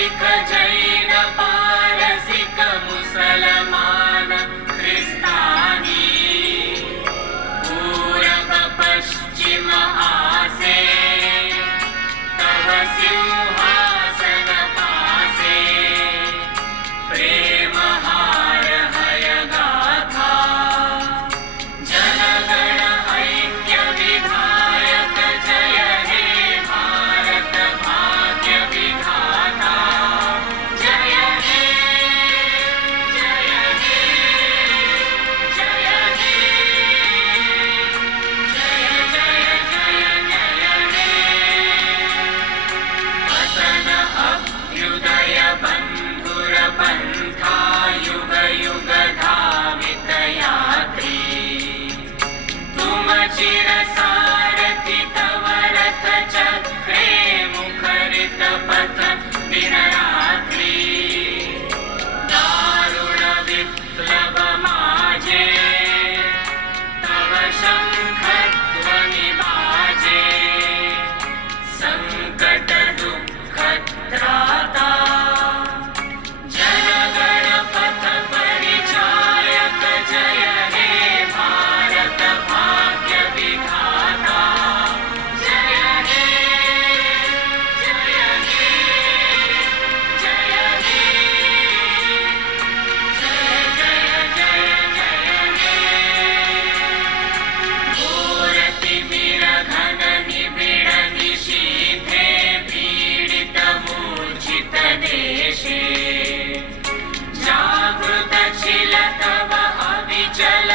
सिख जैन पारसिक मुसलमान ख्रिस्तानी पूरब पश्चिम आसे तव सिंहासन पासे प्रेम हार हय गाथा जनगण ऐक्य विधायक जय हे भारत भाग्य विधाता जय हे जय हे जय हे जय जय जय जय हे वसन अभ्युदय बंधुर पंथा युग युग धावित यात्री तुम चिर सारथि तव रथ चक्रे मुखरित पथ दिन रात्रि दारुण विप्लव माजे तव शंख ध्वनि बाजे संकट दुःख त्राता जनगण पथ परिचायक जय हे भारत भाग्य विधाता जय हे जय हे जय हे जय जय जय जय हे घोर तिमिर घन निबिड़ निशीथे पीडित मूर्छित देशे जागृत छिल तव अविचल